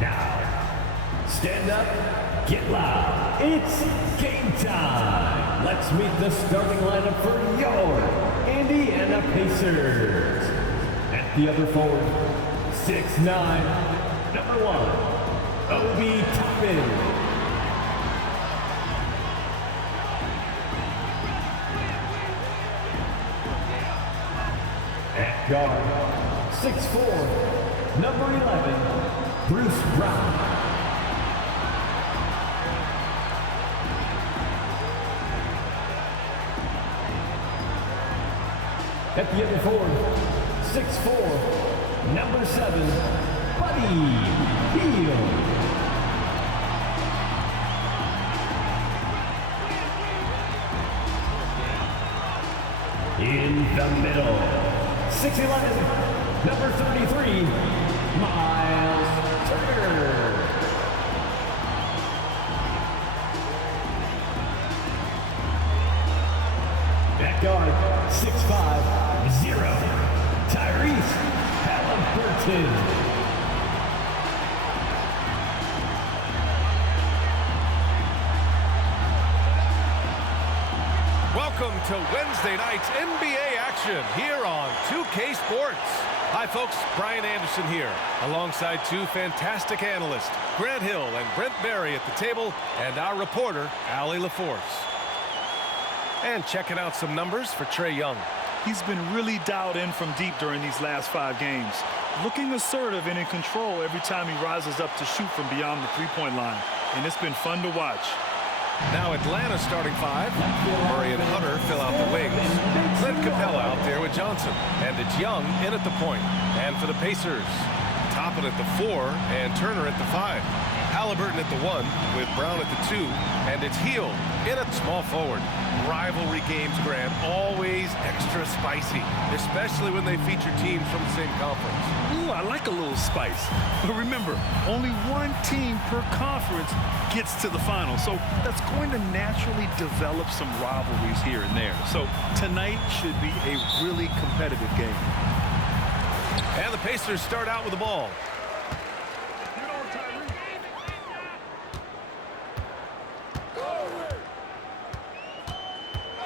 Now, stand up, get loud. It's game time. Let's meet the starting lineup for your Indiana Pacers. At the other forward, 6'9", number 1, Obi Toppin. At guard, 6'4", number 11, Bruce Brown. At the other forward, 6'4", number 7, Buddy Hield. In the middle, 6'11", number 33, Miles Turner. At guard, 6'5", 0, Tyrese Halliburton. Welcome to Wednesday night's NBA action here on 2K Sports. Hi folks, Brian Anderson here, alongside two fantastic analysts, Grant Hill and Brent Barry at the table, and our reporter, Allie LaForce. And checking out some numbers for Trae Young. He's been really dialed in from deep during these last 5 games. Looking assertive and in control every time he rises up to shoot from beyond the three-point line. And it's been fun to watch. Now Atlanta starting 5. Murray and Hunter fill out the wings. Clint Capella out there with Johnson. And it's Young in at the point. And for the Pacers, Toppin at the 4 and Turner at the 5. Halliburton at the 1 with Brown at the 2. And it's Hield in at small forward. Rivalry games, Grant, always extra spicy, especially when they feature teams from the same conference. Ooh, I like a little spice. But remember, only one team per conference gets to the final. So that's going to naturally develop some rivalries here and there. So tonight should be a really competitive game. And the Pacers start out with the ball.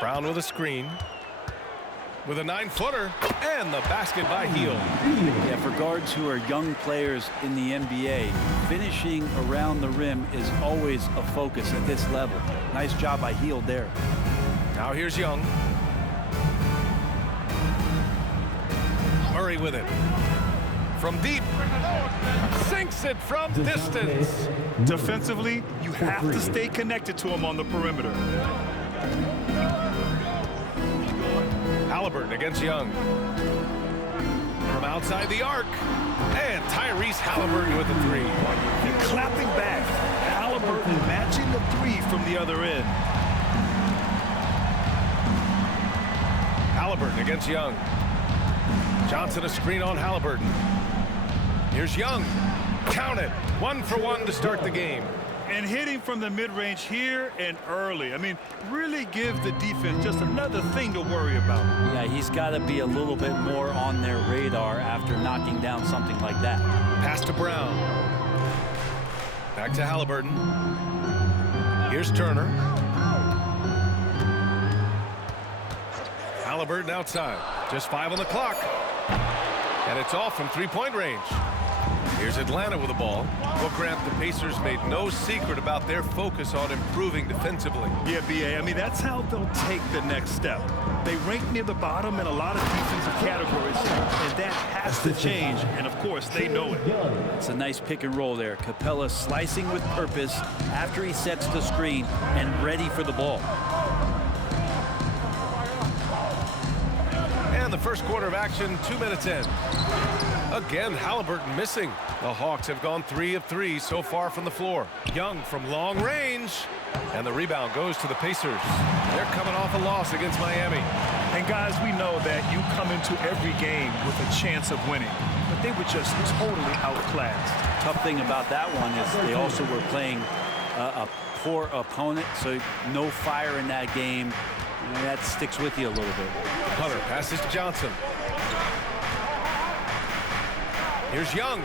Brown with a screen. With a 9-footer. And the basket by Hield. Yeah, for guards who are young players in the NBA, finishing around the rim is always a focus at this level. Nice job by Hield there. Now here's Young. Murray with it. From deep. Sinks it from distance. Defensively, you have to stay connected to him on the perimeter. Halliburton against Young. From outside the arc. And Tyrese Halliburton with the 3. And clapping back. Halliburton matching the 3 from the other end. Halliburton against Young. Johnson a screen on Halliburton. Here's Young. Count it. 1 for 1 to start the game. And hitting from the mid-range here and early. I mean, really give the defense just another thing to worry about. Yeah, he's got to be a little bit more on their radar after knocking down something like that. Pass to Brown. Back to Halliburton. Here's Turner. Halliburton outside. Just 5 on the clock. And it's off from three-point range. Here's Atlanta with the ball. Well, Grant, the Pacers made no secret about their focus on improving defensively. Yeah, B.A., I mean, that's how they'll take the next step. They rank near the bottom in a lot of defensive categories, and that has to change, and of course, they know it. It's a nice pick and roll there. Capella slicing with purpose after he sets the screen and ready for the ball. And the first quarter of action, 2 minutes in. Again, Halliburton missing. The Hawks have gone 3 of 3 so far from the floor. Young from long range. And the rebound goes to the Pacers. They're coming off a loss against Miami. And guys, we know that you come into every game with a chance of winning. But they were just totally outclassed. Tough thing about that one is they also were playing a poor opponent, so no fire in that game. And that sticks with you a little bit. Hunter passes to Johnson. Here's Young.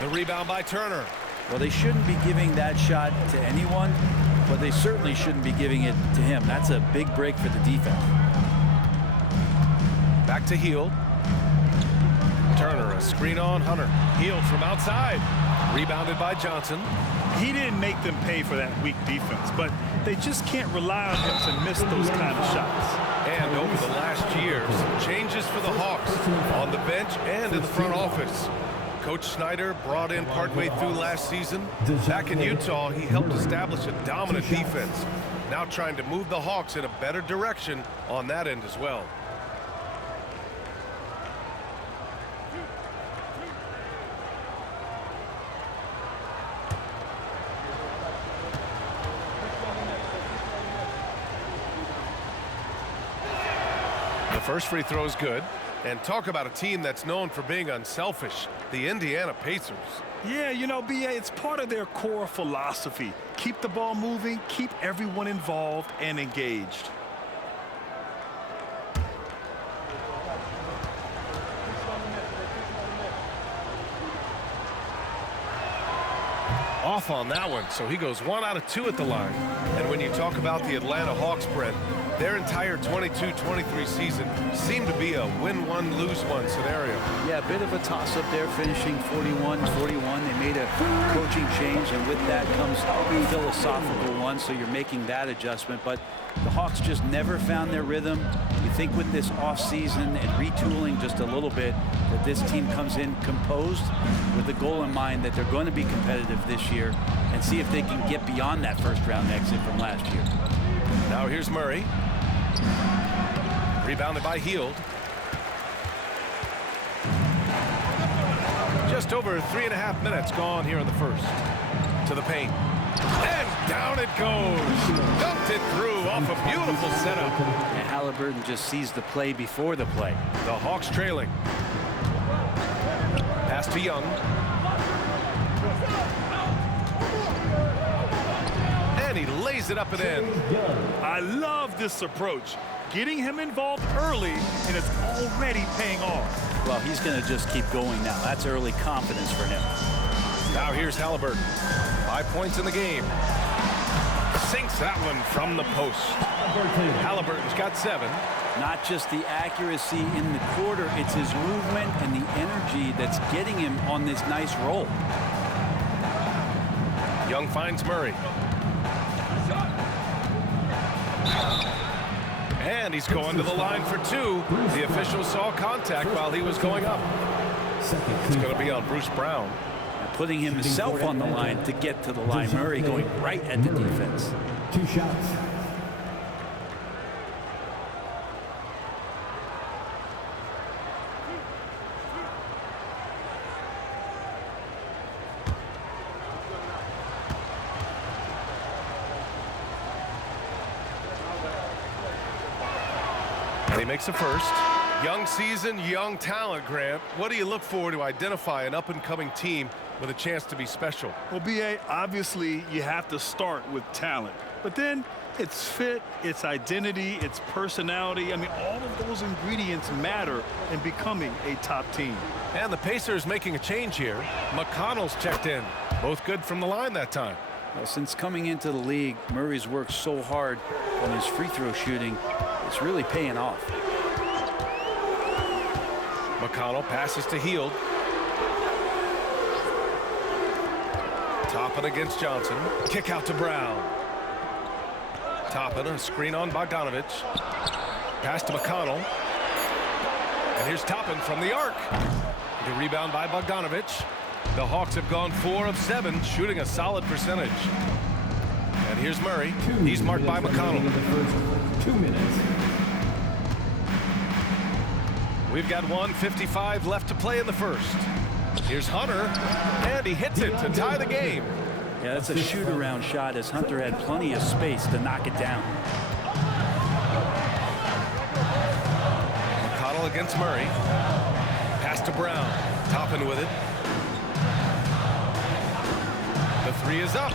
The rebound by Turner. Well, they shouldn't be giving that shot to anyone, but they certainly shouldn't be giving it to him. That's a big break for the defense. Back to Hield. Turner, a screen on Hunter. Hield from outside. Rebounded by Johnson. He didn't make them pay for that weak defense, but they just can't rely on him to miss those kind of shots. And over the last years, changes for the Hawks on the bench and in the front office. Coach Snyder brought in partway through last season. Back in Utah, he helped establish a dominant defense. Now trying to move the Hawks in a better direction on that end as well. The first free throw is good. And talk about a team that's known for being unselfish, the Indiana Pacers. Yeah, you know, B.A., it's part of their core philosophy. Keep the ball moving, keep everyone involved and engaged. Off on that one, so he goes 1 out of 2 at the line. And when you talk about the Atlanta Hawks, Brent, their entire 22-23 season seemed to be a win-1, lose-1 scenario. Yeah, a bit of a toss-up there, finishing 41-41. They made a coaching change, and with that comes a philosophical one, so you're making that adjustment. But the Hawks just never found their rhythm. You think with this offseason and retooling just a little bit that this team comes in composed with the goal in mind that they're going to be competitive this year and see if they can get beyond that first-round exit from last year. Now here's Murray. Rebounded by Hield. Just over 3.5 minutes gone here in the first. To the paint. And down it goes. Dumped it through off a beautiful setup. And Halliburton just sees the play before the play. The Hawks trailing. Pass to Young. And he lays it up and in. I love this approach. Getting him involved early, and it's already paying off. Well, he's going to just keep going now. That's early confidence for him. Now here's Halliburton. 5 points in the game. Sinks that one from the post. Halliburton's got 7. Not just the accuracy in the quarter, it's his movement and the energy that's getting him on this nice roll. Young finds Murray. And he's going to the line for 2. The official saw contact while he was going up. It's going to be on Bruce Brown. Putting himself on the line to get to the line. Murray going right at the defense. 2 shots. And he makes a first. Young season, young talent, Grant. What do you look for to identify an up-and-coming team with a chance to be special? Well, B.A., obviously you have to start with talent. But then it's fit, it's identity, it's personality. I mean, all of those ingredients matter in becoming a top team. And the Pacers making a change here. McConnell's checked in. Both good from the line that time. Well, since coming into the league, Murray's worked so hard on his free throw shooting. It's really paying off. McConnell passes to Hield. Toppin against Johnson. Kick out to Brown. Toppin, a screen on Bogdanovich. Pass to McConnell. And here's Toppin from the arc. The rebound by Bogdanovich. The Hawks have gone 4 of 7, shooting a solid percentage. And here's Murray. He's marked by McConnell. 2 minutes. We've got 1:55 left to play in the first. Here's Hunter, and he hits it to tie the game. Yeah, that's a shoot-around shot as Hunter had plenty of space to knock it down. McConnell against Murray. Pass to Brown. Toppin with it. The 3 is up.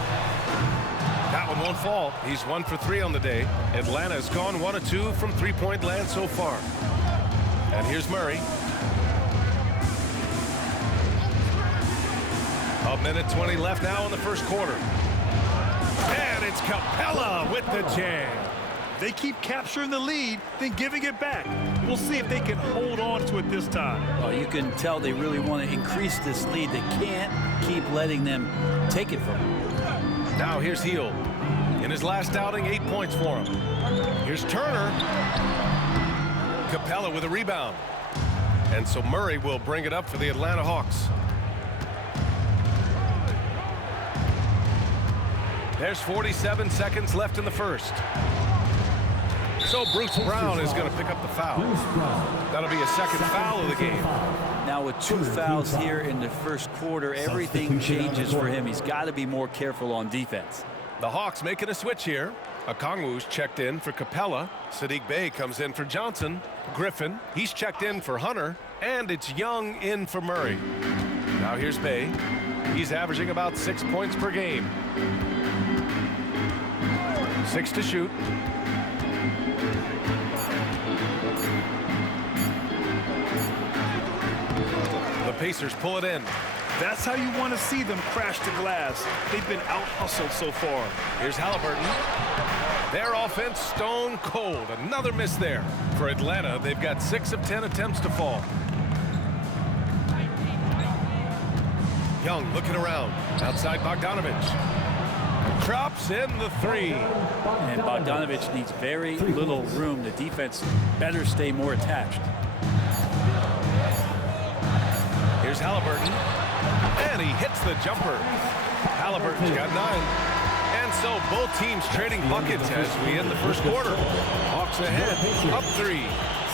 That one won't fall. He's 1 for 3 on the day. Atlanta's gone 1 of 2 from three-point land so far. And here's Murray. A minute 20 left now in the first quarter. And it's Capella with the jam. They keep capturing the lead, then giving it back. We'll see if they can hold on to it this time. Well, you can tell they really want to increase this lead. They can't keep letting them take it from them. Now here's Heel. In his last outing, 8 points for him. Here's Turner. Capella with a rebound. And so Murray will bring it up for the Atlanta Hawks. There's 47 seconds left in the first. So Bruce Brown is going to pick up the foul. That'll be a second foul of the game. Now with 2 fouls here in the first quarter, everything changes for him. He's got to be more careful on defense. The Hawks making a switch here. Okongwu's checked in for Capella. Saddiq Bey comes in for Johnson. Griffin, he's checked in for Hunter. And it's Young in for Murray. Now here's Bey. He's averaging about 6 points per game. 6 to shoot. The Pacers pull it in. That's how you want to see them crash the glass. They've been out-hustled so far. Here's Halliburton. Their offense stone cold. Another miss there. For Atlanta, they've got 6 of 10 attempts to fall. Young looking around. Outside Bogdanovich. Drops in the 3. And Bogdanovich needs very little room. The defense better stay more attached. Here's Halliburton. And he hits the jumper. Halliburton's got 9. And so both teams trading buckets as we end the first quarter. Hawks ahead, up 3.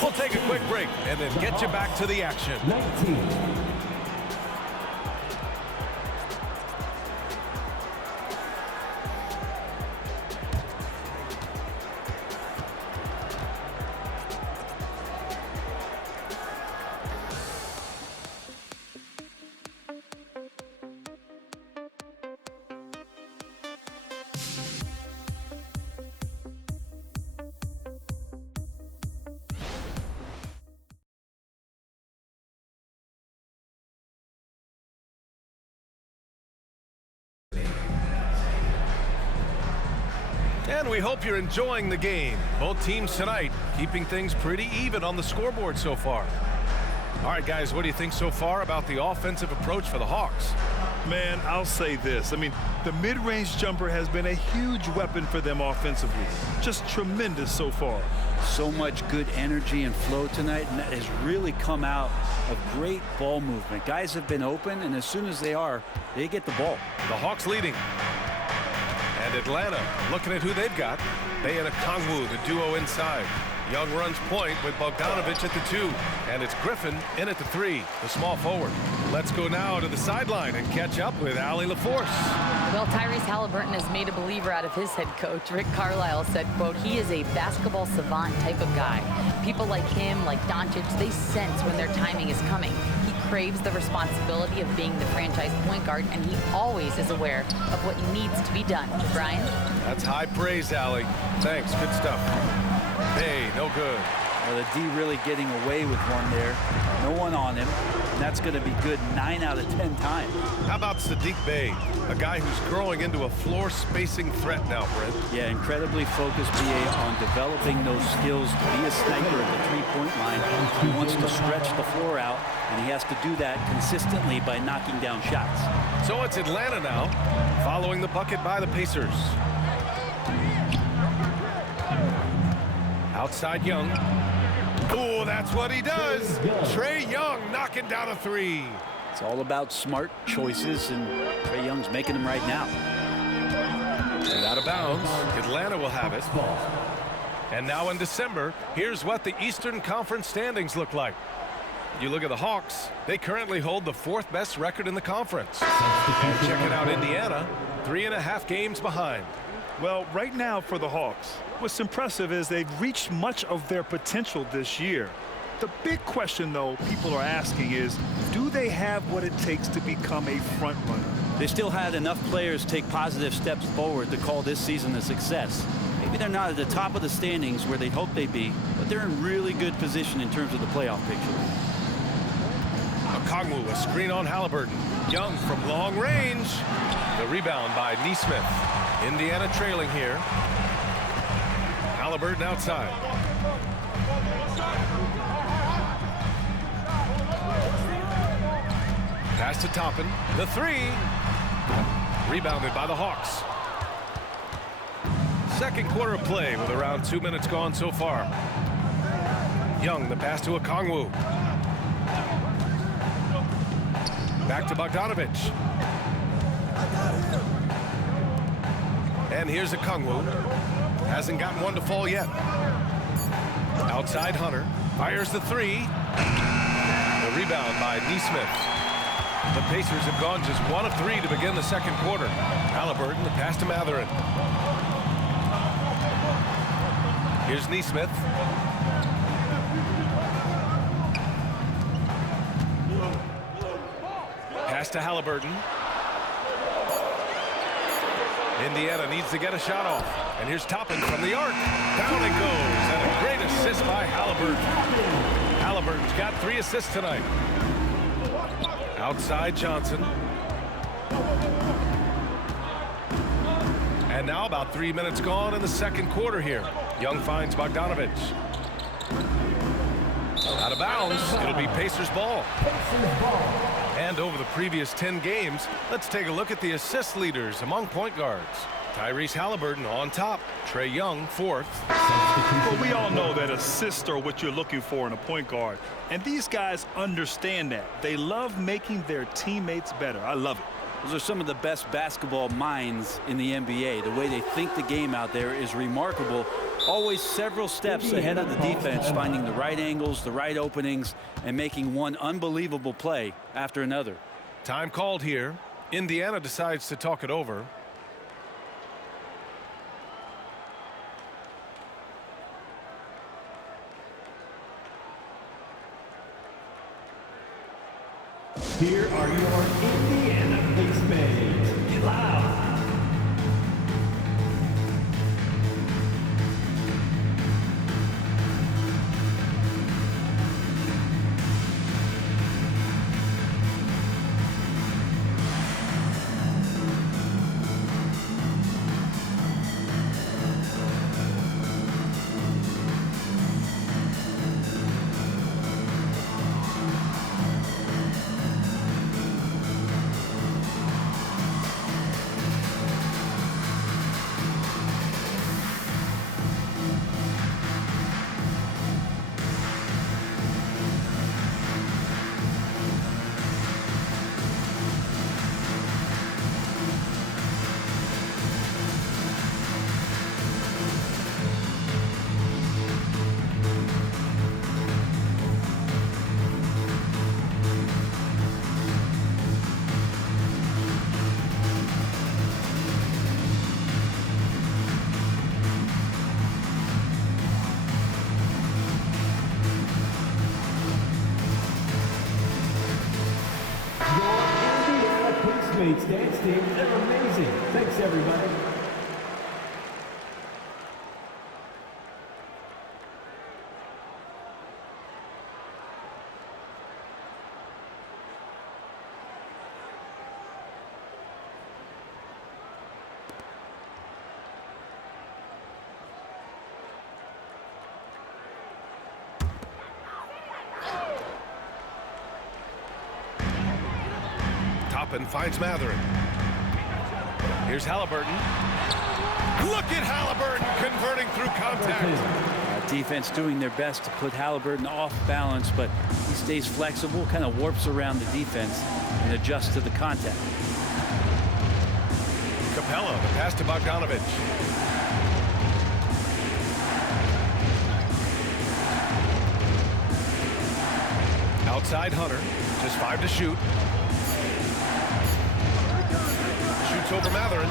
We'll take a quick break and then get you back to the action. 19. And we hope you're enjoying the game. Both teams tonight keeping things pretty even on the scoreboard so far. All right, guys, what do you think so far about the offensive approach for the Hawks? Man, I'll say this. I mean, the mid-range jumper has been a huge weapon for them offensively. Just tremendous so far. So much good energy and flow tonight, and that has really come out of great ball movement. Guys have been open, and as soon as they are, they get the ball. The Hawks leading. And Atlanta looking at who they've got. Bey and Okongwu, the duo inside. Young runs point with Bogdanovich at the 2. And it's Griffin in at the 3, the small forward. Let's go now to the sideline and catch up with Allie LaForce. Well, Tyrese Halliburton has made a believer out of his head coach. Rick Carlisle said, quote, he is a basketball savant type of guy. People like him, like Doncic, they sense when their timing is coming. He craves the responsibility of being the franchise point guard, and he always is aware of what needs to be done. Brian? That's high praise, Allie. Thanks, good stuff. Hey, no good. Well, the D really getting away with one there. No one on him. And that's going to be good 9 out of 10 times. How about Saddiq Bey, a guy who's growing into a floor spacing threat now, Brent? Yeah, incredibly focused, BA, on developing those skills to be a sniper at the three-point line. He wants to stretch the floor out, and he has to do that consistently by knocking down shots. So it's Atlanta now, following the bucket by the Pacers. Outside Young. Oh, that's what he does. Trae Young knocking down a 3. It's all about smart choices, and Trae Young's making them right now. And out of bounds, Atlanta will have it. And now in December, here's what the Eastern Conference standings look like. You look at the Hawks, they currently hold the 4th best record in the conference. And checking out Indiana, 3.5 games behind. Well, right now for the Hawks, what's impressive is they've reached much of their potential this year. The big question, though, people are asking is, do they have what it takes to become a front runner? They still had enough players take positive steps forward to call this season a success. Maybe they're not at the top of the standings where they'd hope they'd be, but they're in really good position in terms of the playoff picture. Okongwu, a screen on Halliburton. Young from long range. The rebound by Nesmith. Indiana trailing here. Halliburton outside. Pass to Toppin. The three. Rebounded by the Hawks. Second quarter of play with around 2 minutes gone so far. Young, the pass to Okongwu. Back to Bogdanovich. And here's Okongwu. Hasn't gotten one to fall yet. Outside Hunter. Fires the three. The rebound by Nesmith. The Pacers have gone just 1 of 3 to begin the second quarter. Halliburton, the pass to Mathurin. Here's Nesmith. Pass to Halliburton. Indiana needs to get a shot off. And here's Toppin from the arc. Down it goes. And a great assist by Halliburton. Halliburton's got 3 assists tonight. Outside Johnson. And now about 3 minutes gone in the second quarter here. Young finds Bogdanovich. Out of bounds. It'll be Pacers ball. And over the previous 10 games, let's take a look at the assist leaders among point guards. Tyrese Halliburton on top. Trae Young fourth. Well, we all know that assists are what you're looking for in a point guard. And these guys understand that. They love making their teammates better. I love it. Those are some of the best basketball minds in the NBA. The way they think the game out there is remarkable. Always several steps ahead of the defense, finding the right angles, the right openings, and making one unbelievable play after another. Time called here. Indiana decides to talk it over. Here are your Indiana Pacemates. Get loud. Dance team, they're amazing. Thanks, everybody. Toppin finds Mathurin. Here's Halliburton. Look at Halliburton converting through contact. Defense doing their best to put Halliburton off balance, but he stays flexible, kind of warps around the defense and adjusts to the contact. Capella, the pass to Bogdanovich. Outside Hunter, just 5 to shoot. Shoots over Mathurin,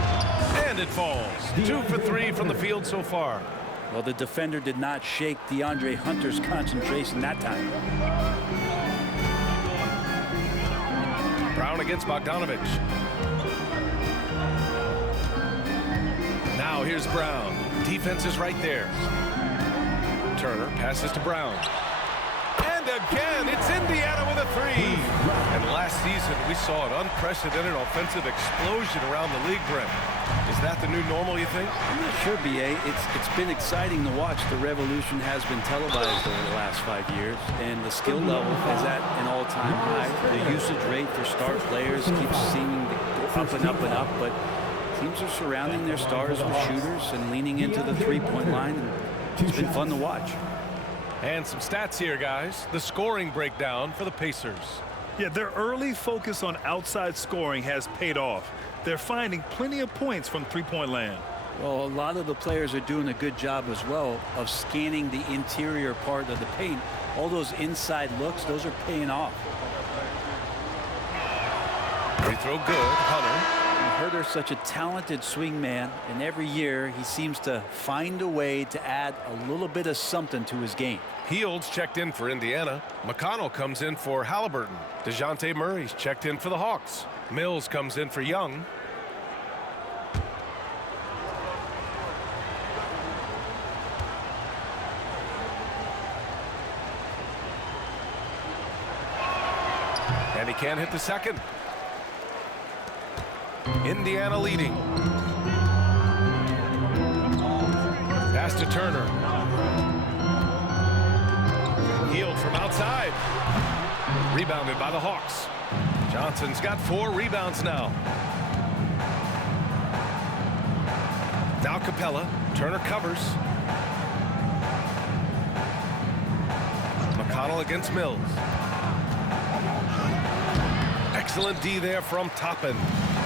and it falls. 2 for 3 from the field so far. Well, the defender did not shake DeAndre Hunter's concentration that time. Brown against Bogdanovich. Now here's Brown. Defense is right there. Turner passes to Brown. And again, it's Indiana with a 3. And last season, Johnson, we saw an unprecedented offensive explosion around the league, Brent. Is that the new normal, you think? I'm not sure, B.A. It's been exciting to watch. The revolution has been televised over the last 5 years, and the skill level is at an all-time high. The usage rate for star players keeps seeming to go up and up and up, but teams are surrounding their stars with shooters and leaning into the three-point line. And it's been fun to watch. And some stats here, guys. The scoring breakdown for the Pacers. Yeah, their early focus on outside scoring has paid off. They're finding plenty of points from three-point land. Well, a lot of the players are doing a good job as well of scanning the interior part of the paint. All those inside looks, those are paying off. Free throw good, Hunter. Huerter's such a talented swing man, and every year he seems to find a way to add a little bit of something to his game. Hields checked in for Indiana. McConnell comes in for Halliburton. DeJounte Murray's checked in for the Hawks. Mills comes in for Young. And he can't hit the second. Indiana leading. Pass to Turner. Hield from outside. Rebounded by the Hawks. Johnson's got 4 rebounds now. Now Capella. Turner covers. McConnell against Mills. Excellent D there from Toppin.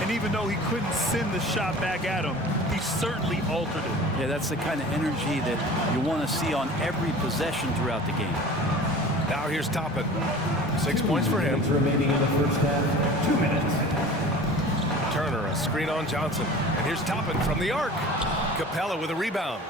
And even though he couldn't send the shot back at him, he certainly altered it. Yeah, that's the kind of energy that you want to see on every possession throughout the game. Now here's Toppin. 6 points for him. Remaining in the first half. 2 minutes. Turner, a screen on Johnson. And here's Toppin from the arc. Capella with a rebound.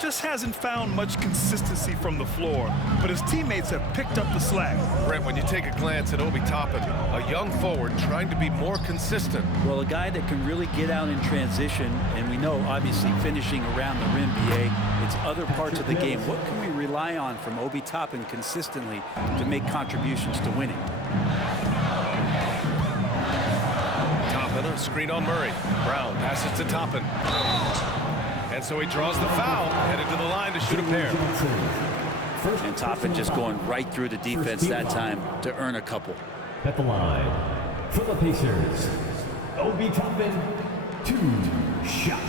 Just hasn't found much consistency from the floor, but his teammates have picked up the slack. Brent, when you take a glance at Obi Toppin, a young forward trying to be more consistent. Well, a guy that can really get out in transition, and we know obviously finishing around the rim, BA, it's other parts of the game. What can we rely on from Obi Toppin consistently to make contributions to winning? Toppin, a screen on Murray. Brown passes to Toppin. And so he draws the foul, headed to the line to shoot a pair. And Toppin just going right through the defense that time to earn a couple. At the line for the Pacers, Obi Toppin, 2 shots.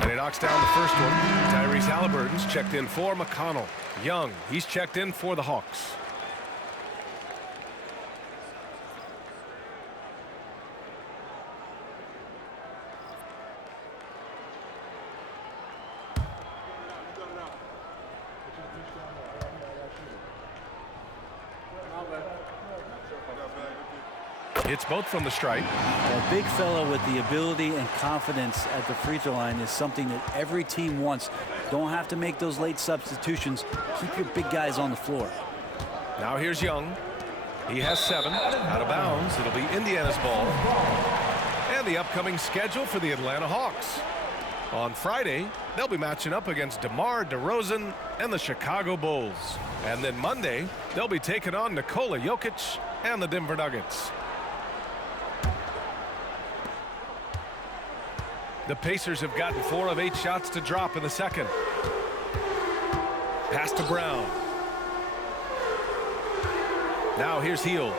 And he knocks down the first one. Tyrese Halliburton's checked in for McConnell. Young, he's checked in for the Hawks. It's both from the stripe. A big fella with the ability and confidence at the free throw line is something that every team wants. Don't have to make those late substitutions. Keep your big guys on the floor. Now here's Young. He has 7. Out of bounds. It'll be Indiana's ball. And the upcoming schedule for the Atlanta Hawks. On Friday, they'll be matching up against DeMar DeRozan and the Chicago Bulls. And then Monday, they'll be taking on Nikola Jokic and the Denver Nuggets. The Pacers have gotten 4 of 8 shots to drop in the second. Pass to Brown. Now here's Hield.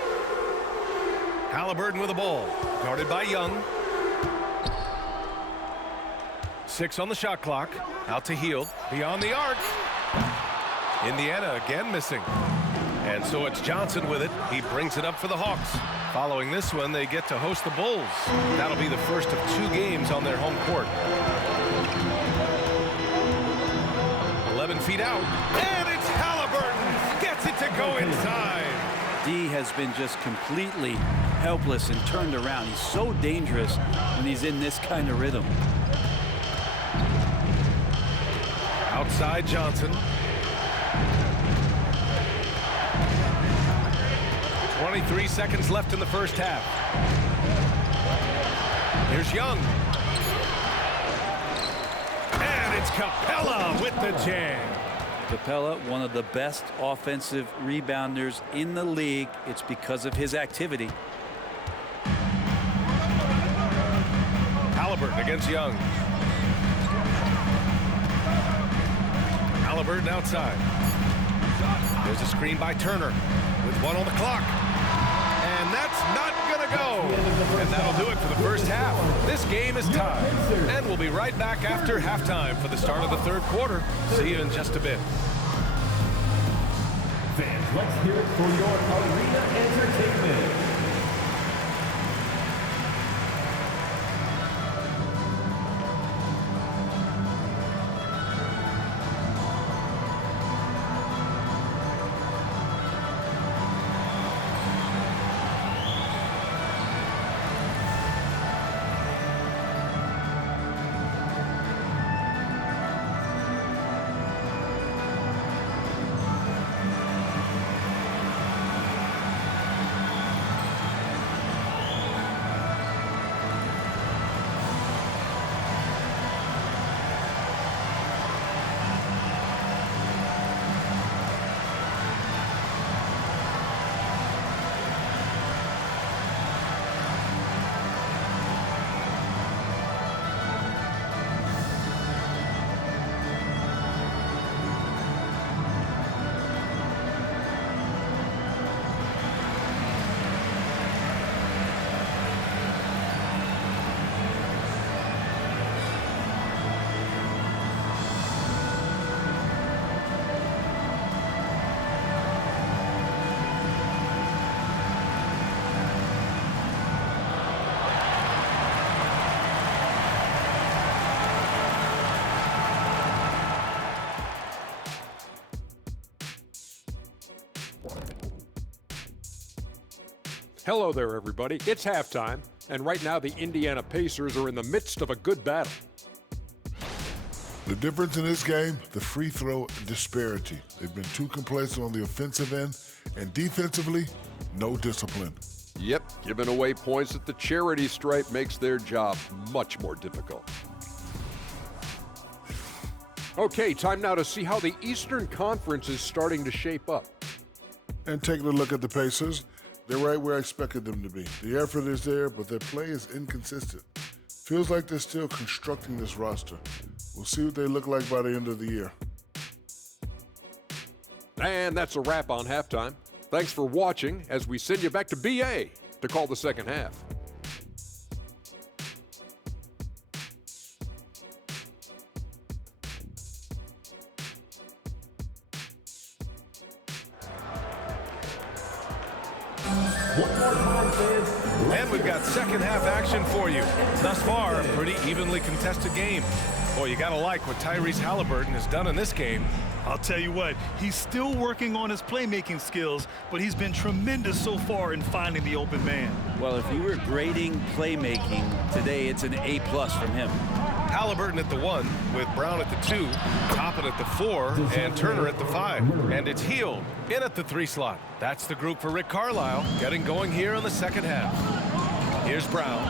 Halliburton with the ball. Guarded by Young. 6 on the shot clock. Out to Hield. Beyond the arc. Indiana again missing. And so it's Johnson with it. He brings it up for the Hawks. Following this one, they get to host the Bulls. That'll be the first of 2 games on their home court. 11 feet out. And it's Halliburton. Gets it to go inside. D has been just completely helpless and turned around. He's so dangerous when he's in this kind of rhythm. Outside Johnson. 23 seconds left in the first half. Here's Here's Young. And it's Capella with the jam. Capella, one of the best offensive rebounders in the league. It's because of his activity. Haliburton against Young. Haliburton outside. There's a screen by Turner with 1 on the clock. And that's not going to go. And that'll do it for the first half. This game is tied. And we'll be right back after halftime for the start of the third quarter. See you in just a bit. Fans, let's hear it for your arena entertainment. Hello there, everybody. It's halftime, and right now the Indiana Pacers are in the midst of a good battle. The difference in this game, the free throw disparity. They've been too complacent on the offensive end, and defensively, no discipline. Yep, giving away points at the charity stripe makes their job much more difficult. Okay, time now to see how the Eastern Conference is starting to shape up. And taking a look at the Pacers, they're right where I expected them to be. The effort is there, but their play is inconsistent. Feels like they're still constructing this roster. We'll see what they look like by the end of the year. And that's a wrap on halftime. Thanks for watching as we send you back to BA to call the second half. And we've got second half action for you. Thus far, a pretty evenly contested game. Boy, you gotta like what Tyrese Haliburton has done in this game. I'll tell you what, he's still working on his playmaking skills, but he's been tremendous so far in finding the open man. Well, if you were grading playmaking today, it's an A+ from him. Haliburton at the 1, with Brown at the 2, Toppin at the 4, and Turner at the 5. And it's Hield in at the 3 slot. That's the group for Rick Carlisle, getting going here in the second half. Here's Brown.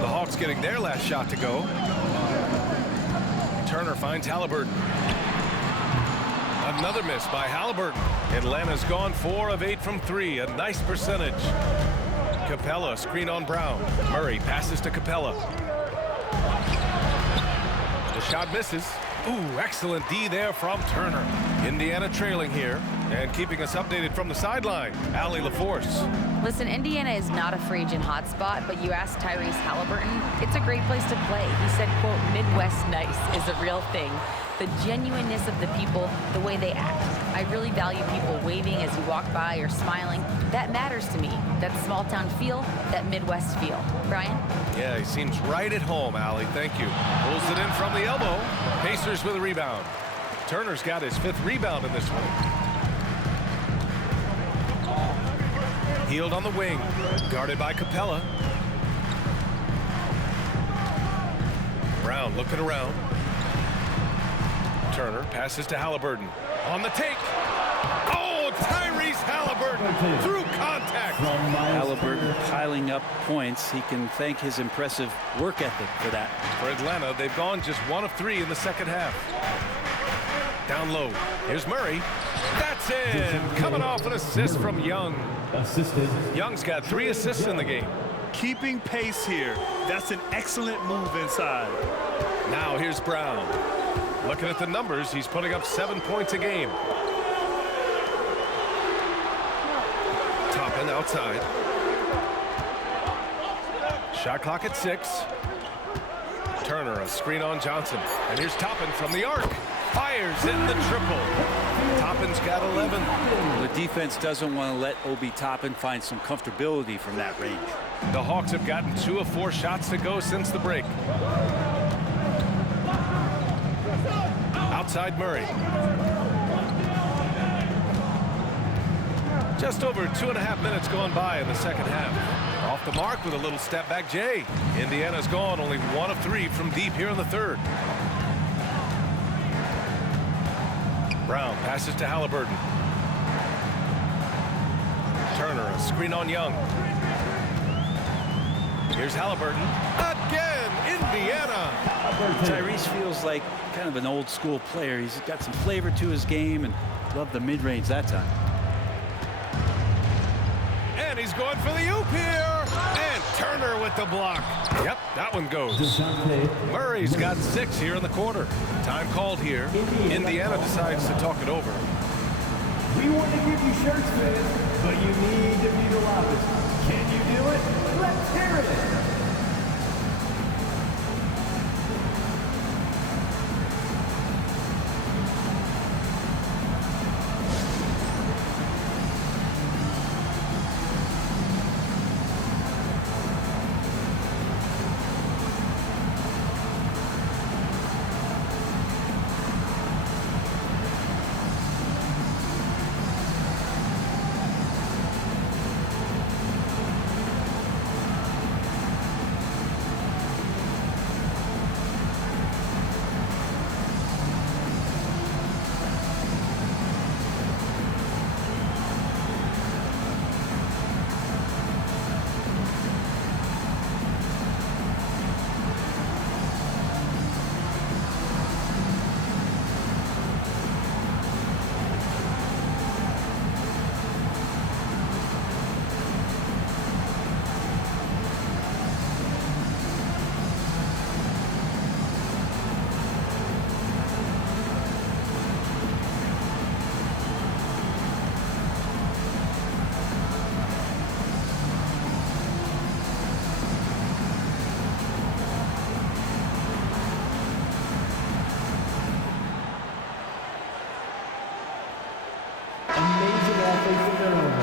The Hawks getting their last shot to go. Turner finds Haliburton. Another miss by Haliburton. Atlanta's gone 4 of 8 from 3, a nice percentage. Capella screen on Brown. Murray passes to Capella. The shot misses. Ooh, excellent D there from Turner. Indiana trailing here and keeping us updated from the sideline. Allie LaForce. Listen, Indiana is not a free agent hotspot, but you ask Tyrese Haliburton, it's a great place to play. He said, quote, Midwest nice is a real thing. The genuineness of the people, the way they act. I really value people waving as you walk by or smiling. That matters to me. That small town feel, that Midwest feel. Brian? Yeah, he seems right at home, Allie. Thank you. Pulls it in from the elbow. Pacers with a rebound. Turner's got his 5th rebound in this one. Hield on the wing. Guarded by Capella. Brown looking around. Turner passes to Haliburton. On the take. Oh, Tyrese Tyrese Halliburton through contact. Halliburton piling up points. He can thank his impressive work ethic for that. For Atlanta, they've gone just 1 of 3 in the second half. Down low. Here's Murray. That's in. Coming off an assist from Young. Assisted. Young's got 3 assists in the game. Keeping pace here. That's an excellent move inside. Now here's Brown. Looking at the numbers, he's putting up 7 points a game. Toppin outside. Shot clock at 6. Turner, a screen on Johnson. And here's Toppin from the arc. Fires in the triple. Toppin's got 11. The defense doesn't want to let Obi Toppin find some comfortability from that range. The Hawks have gotten 2 of 4 shots to go since the break. Outside Murray. Just over 2.5 minutes gone by in the second half. Off the mark with a little step back Jay. Indiana's gone only 1 of 3 from deep here in the third. Brown passes to Halliburton. Turner, a screen on Young. Here's Halliburton. Again, Indiana. Tyrese feels like kind of an old school player. He's got some flavor to his game and loved the mid-range that time. And he's going for the oop here. And Turner with the block. Yep, that one goes. Murray's got 6 here in the quarter. Time called here. Indiana decides to talk it over. We want to give you shirts, fans, but you need to be the loudest. Can you do it? Let's hear it.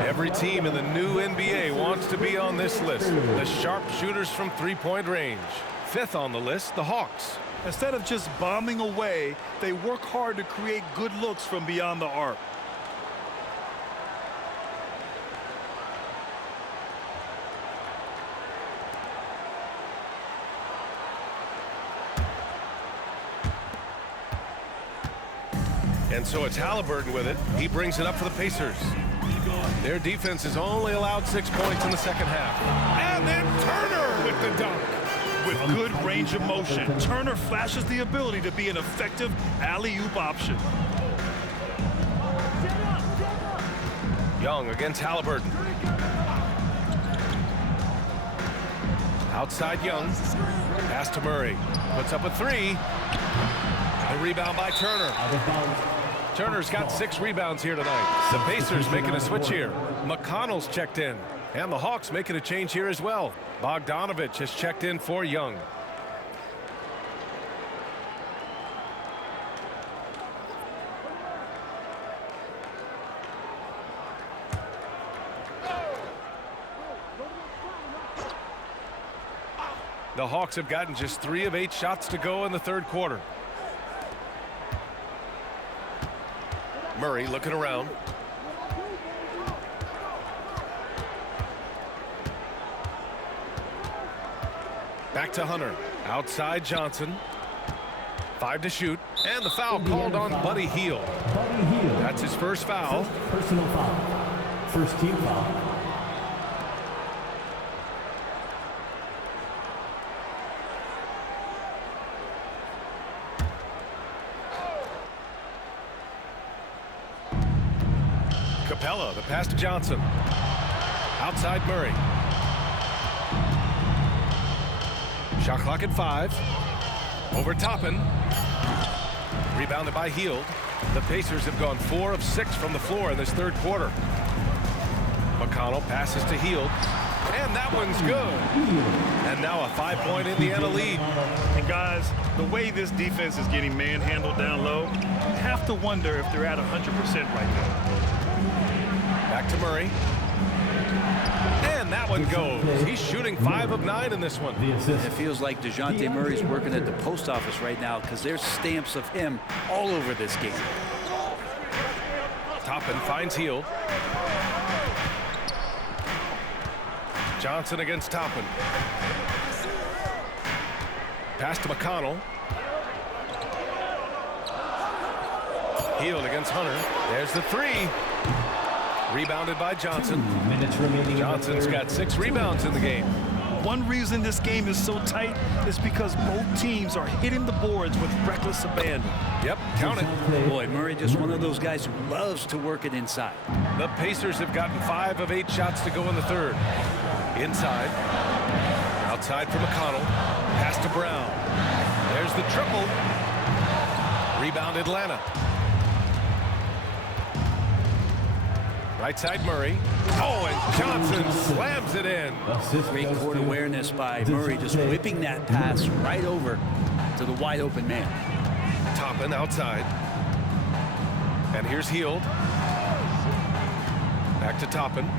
Every team in the new NBA wants to be on this list. The sharpshooters from three-point range. 5th on the list, the Hawks. Instead of just bombing away, they work hard to create good looks from beyond the arc. And so it's Halliburton with it. He brings it up for the Pacers. Their defense has only allowed 6 points in the second half. And then Turner with the dunk. With good range of motion, Turner flashes the ability to be an effective alley-oop option. Young against Halliburton. Outside Young. Pass to Murray. Puts up a 3. A rebound by Turner. Turner's got 6 rebounds here tonight. The Pacers making a switch here. McConnell's checked in. And the Hawks making a change here as well. Bogdanovich has checked in for Young. The Hawks have gotten just 3 of 8 shots to go in the third quarter. Murray looking around. Back to Hunter. Outside Johnson. 5 to shoot. And the foul called on Buddy Hield. That's his first foul. Personal foul. First team foul. Capella, the pass to Johnson. Outside Murray. Shot clock at 5. Over Toppin. Rebounded by Hield. The Pacers have gone 4 of 6 from the floor in this third quarter. McConnell passes to Hield. And that one's good. And now a 5-point Indiana lead. And guys, the way this defense is getting manhandled down low, you have to wonder if they're at 100% right now. Back to Murray. And that one goes. He's shooting 5 of 9 in this one. It feels like DeJounte Murray's working at the post office right now because there's stamps of him all over this game. Toppin finds Hield. Johnson against Toppin. Pass to McConnell. Hield against Hunter. There's the 3. Rebounded by Johnson. 2 minutes remaining. Johnson's got 6 rebounds in the game. One reason this game is so tight is because both teams are hitting the boards with reckless abandon. Yep, count it. Boy, Murray just one of those guys who loves to work it inside. The Pacers have gotten 5 of 8 shots to go in the third. Inside. Outside for McConnell. Pass to Brown. There's the triple. Rebound Atlanta. Right side Murray. Oh, and Johnson slams it in. Great court awareness by Murray, just whipping that pass right over to the wide open man. Toppin outside. And here's Hield. Back to Toppin.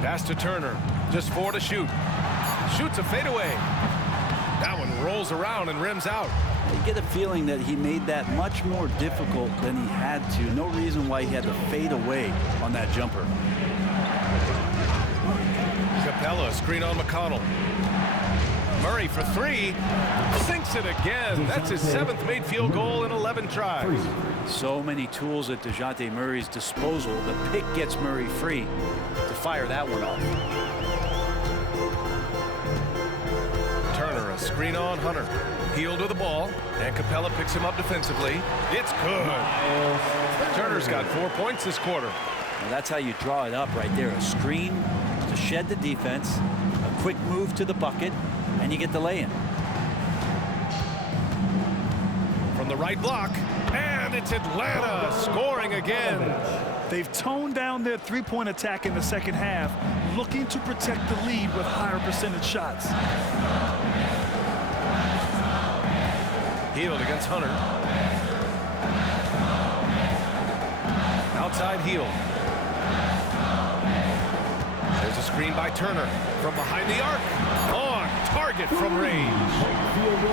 Pass to Turner. Just 4 to shoot. Shoots a fadeaway. That one rolls around and rims out. You get a feeling that he made that much more difficult than he had to. No reason why he had to fade away on that jumper. Capella, screen on McConnell. Murray for 3. Sinks it again. That's his 7th made field goal in 11 tries. So many tools at DeJounte Murray's disposal. The pick gets Murray free to fire that one off. Turner, a screen on Hunter. Hield with the ball, and Capella picks him up defensively. It's good. Turner's got 4 points this quarter. Well, that's how you draw it up right there. A screen to shed the defense, a quick move to the bucket, and you get the lay-in. From the right block, and it's Atlanta scoring again. They've toned down their three-point attack in the second half, looking to protect the lead with higher percentage shots. Hield against Hunter. Outside Hield. There's a screen by Turner from behind the arc. On target from range.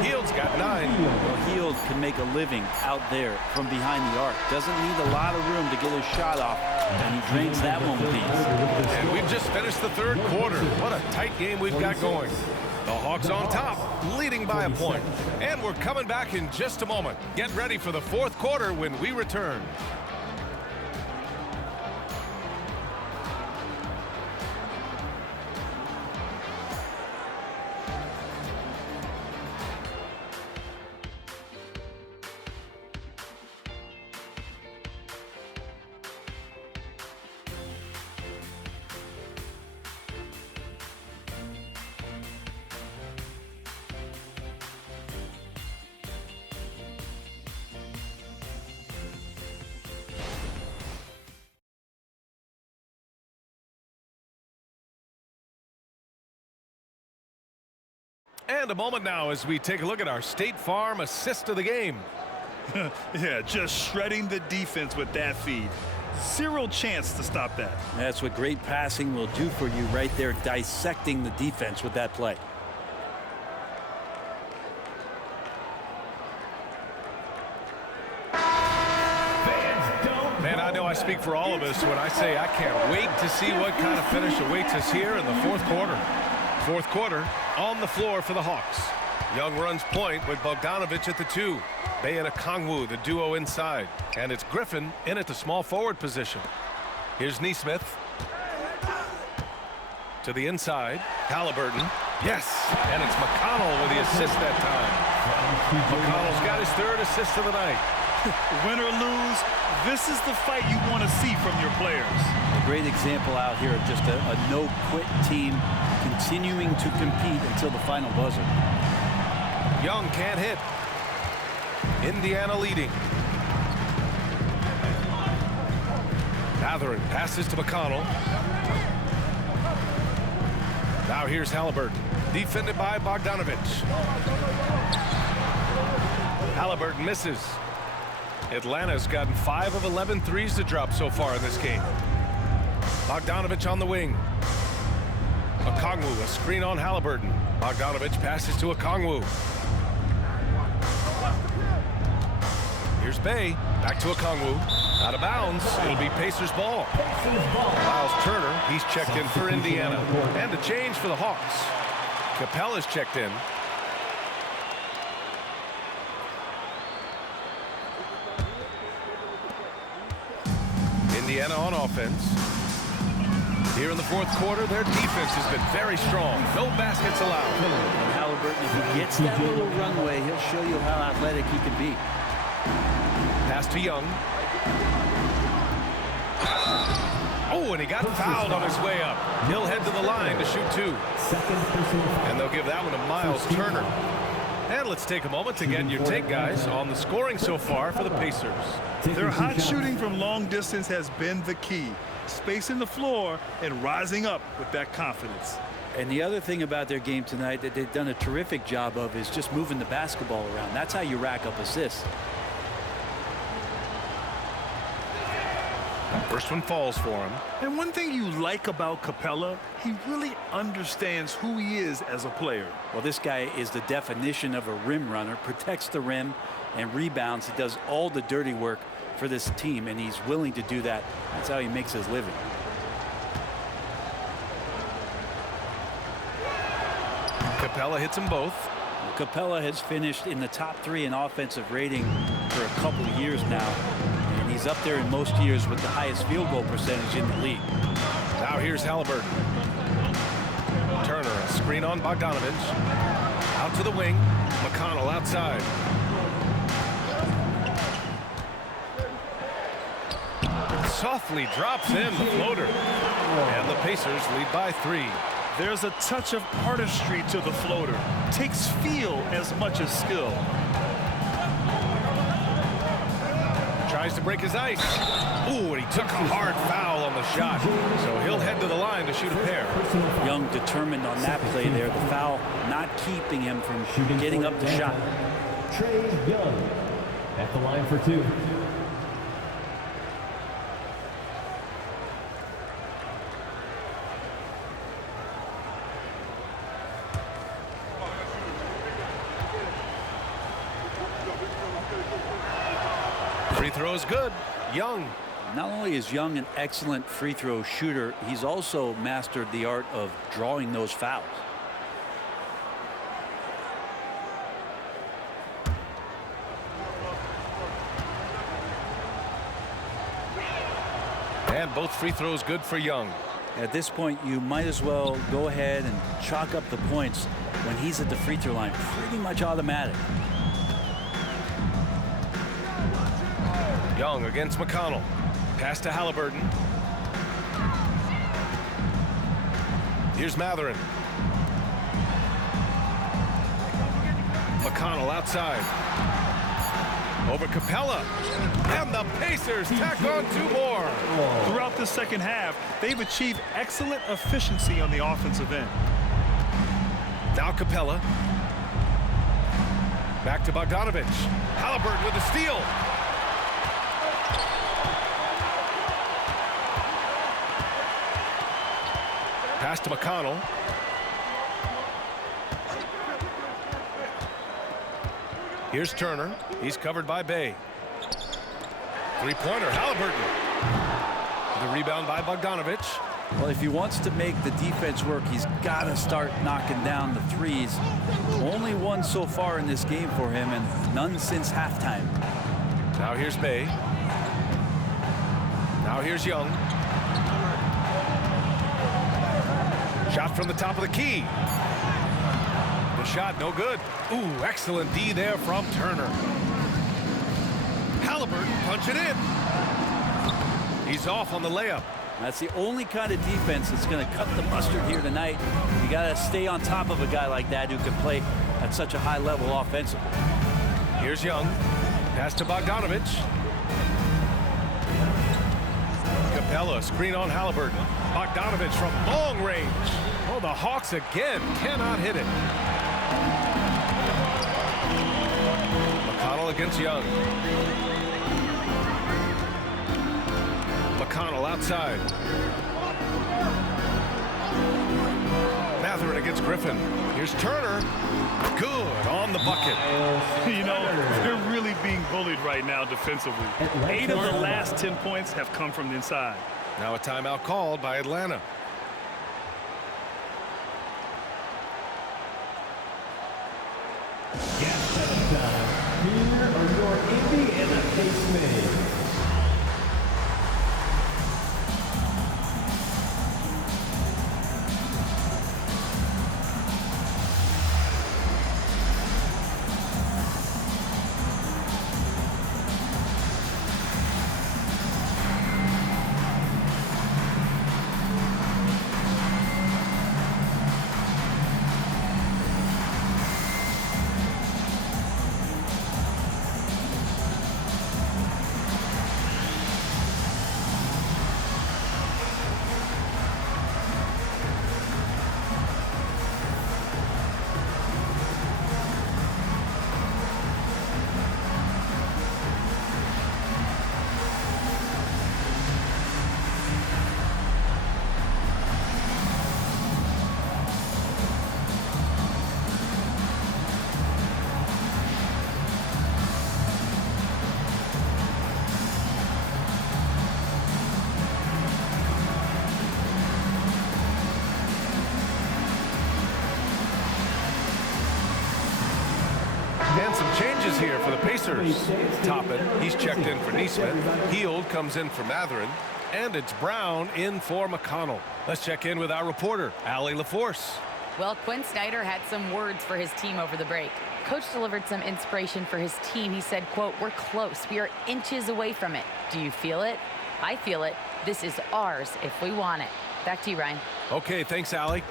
Hield's got 9. Well, Hield can make a living out there from behind the arc. Doesn't need a lot of room to get his shot off, and he drains that one with ease. And we've just finished the third quarter. What a tight game we've got going. The Hawks on top, leading by a point. And we're coming back in just a moment. Get ready for the fourth quarter when we return. And a moment now as we take a look at our State Farm assist of the game. Yeah, just shredding the defense with that feed. Zero chance to stop that. That's what great passing will do for you right there, dissecting the defense with that play. Man, I know I speak for all of us when I say I can't wait to see what kind of finish awaits us here in the fourth quarter. Fourth quarter on the floor for the Hawks. Young runs point with Bogdanovich at the 2. Bay and Okongwu, the duo inside. And it's Griffin in at the small forward position. Here's Nesmith. To the inside. Halliburton. Yes! And it's McConnell with the assist that time. McConnell's got his 3rd assist of the night. Win or lose, this is the fight you want to see from your players. A great example out here of just a no-quit team continuing to compete until the final buzzer. Young can't hit. Indiana leading. Mathurin passes to McConnell. Now here's Halliburton. Defended by Bogdanovich. Halliburton misses. Atlanta's gotten 5 of 11 threes to drop so far in this game. Bogdanovich on the wing. Okongwu, a screen on Halliburton. Bogdanovich passes to Okongwu. Here's Bay. Back to Okongwu. Out of bounds. It'll be Pacers ball. Miles Turner, he's checked in for Indiana. And a change for the Hawks. Capella's checked in. Indiana on offense. Here in the 4th quarter, their defense has been very strong. No baskets allowed. And Halliburton, if he gets that little runway, he'll show you how athletic he can be. Pass to Young. Oh, and he got fouled on his way up. He'll head to the line to shoot 2. And they'll give that one to Miles Turner. And let's take a moment to get your take, guys, on the scoring so far for the Pacers. Their hot shooting from long distance has been the key. Spacing the floor and rising up with that confidence. And the other thing about their game tonight that they've done a terrific job of is just moving the basketball around. That's how you rack up assists. First one falls for him. And one thing you like about Capella, he really understands who he is as a player. Well, this guy is the definition of a rim runner, protects the rim and rebounds. He does all the dirty work for this team, and he's willing to do that. That's how he makes his living. Capella hits them both. Capella has finished in the top 3 in offensive rating for a couple of years now. And he's up there in most years with the highest field goal percentage in the league. Now here's Halliburton. Turner, a screen on Bogdanovich. Out to the wing. McConnell outside. Softly drops in the floater. And the Pacers lead by 3. There's a touch of artistry to the floater. Takes feel as much as skill. Tries to break his ice. Ooh, and he took a hard foul on the shot. So he'll head to the line to shoot a pair. Young determined on that play there. The foul not keeping him from getting up the shot. Trae Young at the line for 2. Free throw is good. Young. Not only is Young an excellent free throw shooter, he's also mastered the art of drawing those fouls. And both free throws good for Young. At this point, you might as well go ahead and chalk up the points when he's at the free throw line. Pretty much automatic. Young against McConnell. Pass to Halliburton. Here's Mathurin. McConnell outside. Over Capella. And the Pacers tack on 2 more. Throughout the second half, they've achieved excellent efficiency on the offensive end. Now Capella. Back to Bogdanovich. Halliburton with the steal. Pass to McConnell. Here's Turner. He's covered by Bay. Three-pointer, Halliburton. The rebound by Bogdanovich. Well, if he wants to make the defense work, he's got to start knocking down the threes. Only one so far in this game for him, and none since halftime. Now here's May. Now here's Young. Shot from the top of the key. The shot no good. Ooh, excellent D there from Turner. Halliburton punch it in. He's off on the layup. That's the only kind of defense that's going to cut the mustard here tonight. You got to stay on top of a guy like that who can play at such a high level offensively. Here's Young. Pass to Bogdanovich. Capella, screen on Halliburton. Bogdanovich from long range. Oh, the Hawks again cannot hit it. McConnell against Young. McConnell outside. Mathurin against Griffin. Here's Turner. Good on the bucket. You know, they're really being bullied right now defensively. 8 of the last 10 points have come from the inside. Now a timeout called by Atlanta. Gas pedal time. Here are your Indiana Pacemates. And some changes here for the Pacers. Toppin, he's checked in for Nesmith. Hield comes in for Mathurin. And it's Brown in for McConnell. Let's check in with our reporter, Allie LaForce. Well, Quinn Snyder had some words for his team over the break. Coach delivered some inspiration for his team. He said, quote, "We're close. We are inches away from it. Do you feel it? I feel it. This is ours if we want it." Back to you, Ryan. Okay, thanks, Allie.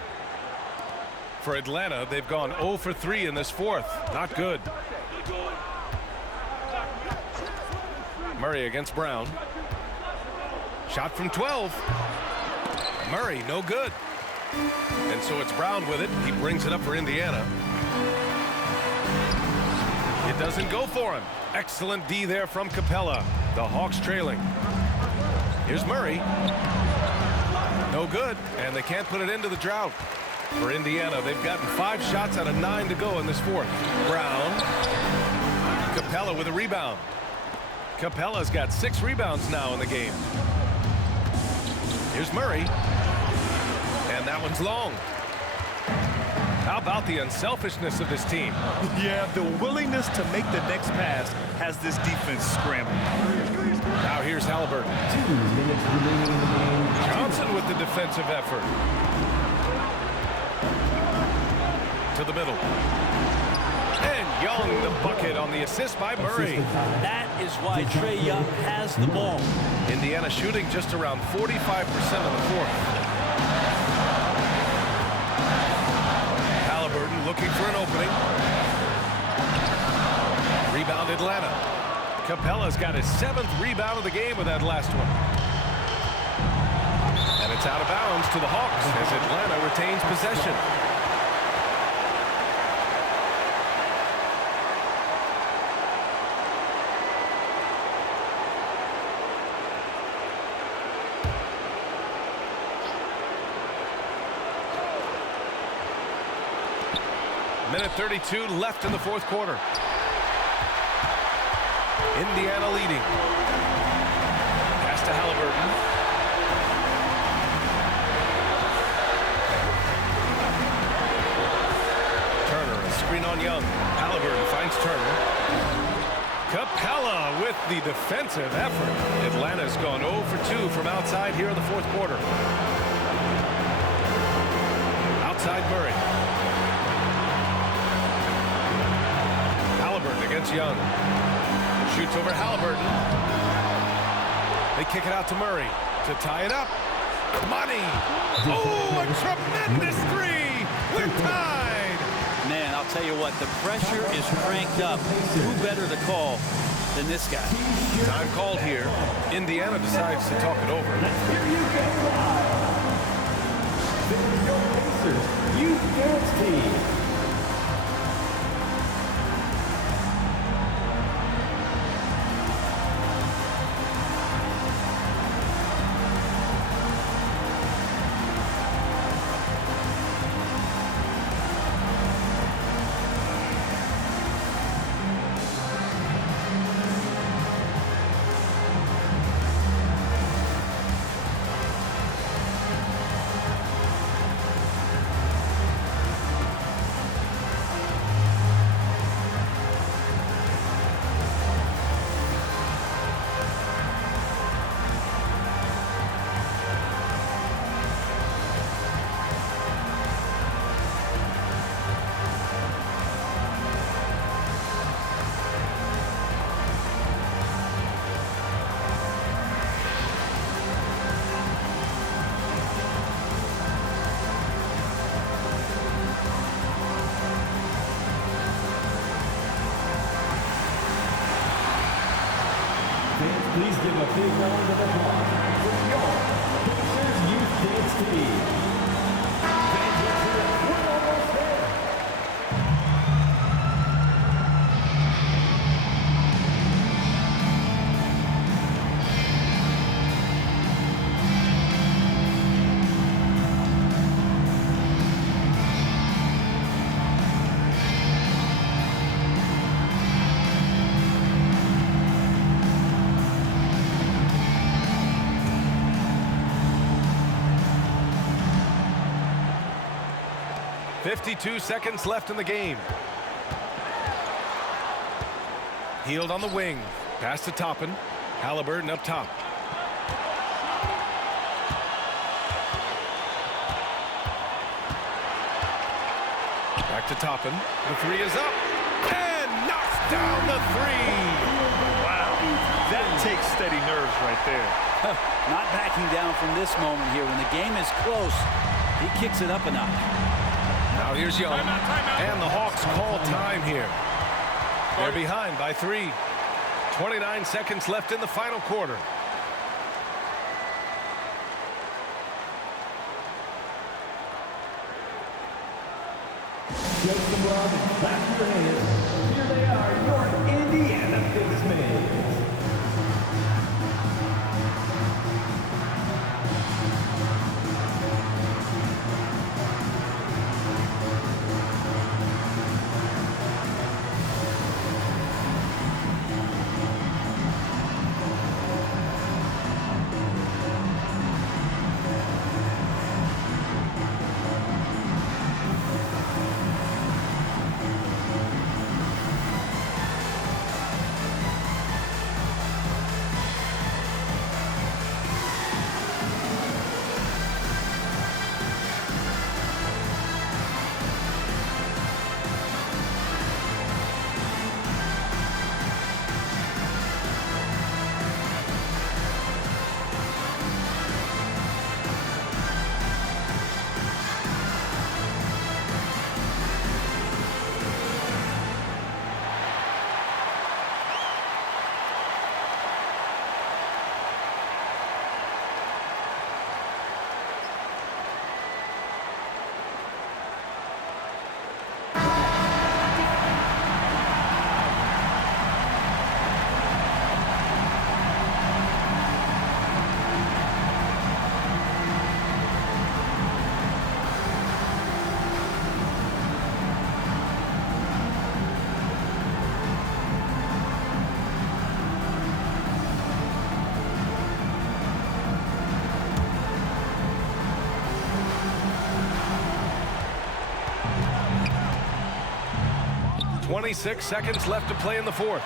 For Atlanta, they've gone 0 for 3 in this fourth. Not good. Murray against Brown. Shot from 12. Murray, no good. And so it's Brown with it. He brings it up for Indiana. It doesn't go for him. Excellent D there from Capella. The Hawks trailing. Here's Murray. No good. And they can't put it into the drought. For Indiana, they've gotten 5 shots out of 9 to go in this fourth. Brown. Capella with a rebound. Capella's got 6 rebounds now in the game. Here's Murray. And that one's long. How about the unselfishness of this team? Yeah, the willingness to make the next pass has this defense scrambling. Now here's Halliburton. 2 minutes remaining in the game. Johnson with the defensive effort. To the middle. And Young the bucket on the assist by Murray. That is why Trae Young has the ball. Indiana shooting just around 45% of the fourth. Halliburton looking for an opening. Rebound Atlanta. Capella's got his 7th rebound of the game with that last one. And it's out of bounds to the Hawks as Atlanta retains possession. Minute 32 left in the fourth quarter. Indiana leading. Pass to Halliburton. on Young. Halliburton finds Turner. Capella with the defensive effort. Atlanta's gone 0 for 2 from outside here in the fourth quarter. Outside Murray. Halliburton against Young. Shoots over Halliburton. They kick it out to Murray to tie it up. Money. Oh, a tremendous three. We're tied. Man, I'll tell you what, the pressure is cranked up. Who better to call than this guy? Time called here. Indiana decides to talk it over. Here you go live. Your Pacers Youth Dance Team. Please give a big round of applause for your Pacers Youth Dance Team. Fans, let's hear it. We're almost there. .52 seconds left in the game. Healed on the wing. Pass to Toppin. Halliburton up top. Back to Toppin. The three is up. And knocks down the three. Wow. That takes steady nerves right there. Not backing down from this moment here. When the game is close, he kicks it up a notch. Now here's Young. And the Hawks call time here. They're behind by 3. 29 seconds left in the final quarter. Show some love and clap your hands. Here they are, your Indiana Pacers. 26 seconds left to play in the fourth.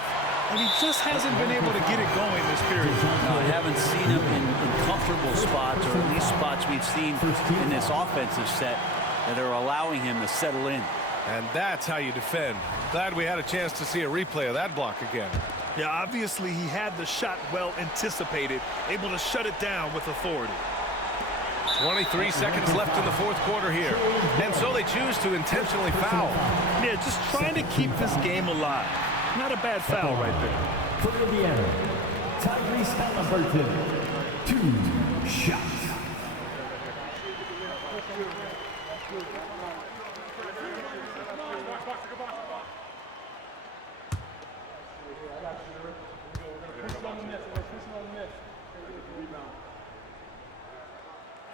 And he just hasn't been able to get it going this period. No, I haven't seen him in comfortable spots, or at least spots we've seen in this offensive set that are allowing him to settle in. And that's how you defend. Glad we had a chance to see a replay of that block again. Yeah, obviously he had the shot well anticipated, able to shut it down with authority. 23 seconds left in the fourth quarter here. And so they choose to intentionally foul. Yeah, just trying to keep this game alive. Not a bad foul right there. For Indiana, Tyrese Halliburton, 2 shots.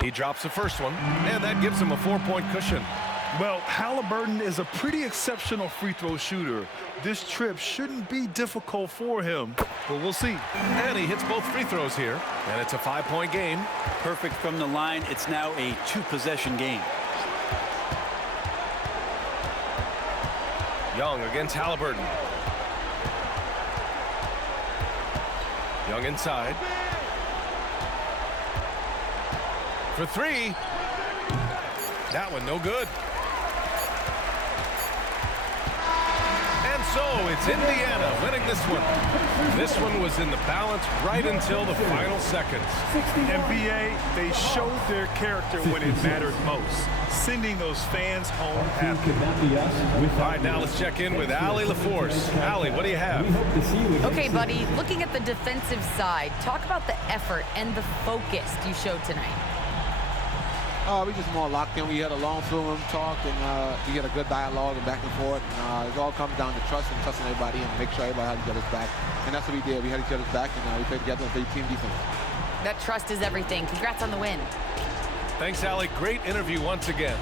He drops the first one, and that gives him a 4-point cushion. Well, Halliburton is a pretty exceptional free throw shooter. This trip shouldn't be difficult for him, but we'll see. And he hits both free throws here, and it's a 5-point game. Perfect from the line. It's now a 2-possession game. Young against Halliburton. Young inside. For 3. That one no good. And so it's Indiana winning this one. This one was in the balance right until the final seconds. NBA, they showed their character when it mattered most, sending those fans home happy. All right, now let's check in with Allie LaForce. Allie, what do you have? Okay, buddy, looking at the defensive side, talk about the effort and the focus you showed tonight. We just more locked in. We had a long film talk, and we had a good dialogue and back and forth. And it all comes down to trust and trusting everybody and make sure everybody has each other's back. And that's what we did. We had each other's back, and we played together as a team defense. That trust is everything. Congrats on the win. Thanks, Allie. Great interview once again.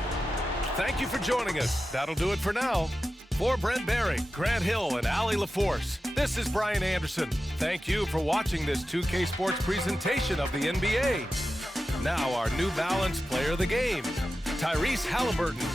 Thank you for joining us. That'll do it for now. For Brent Barry, Grant Hill, and Allie LaForce, this is Brian Anderson. Thank you for watching this 2K Sports presentation of the NBA. Now our New Balance player of the game, Tyrese Halliburton.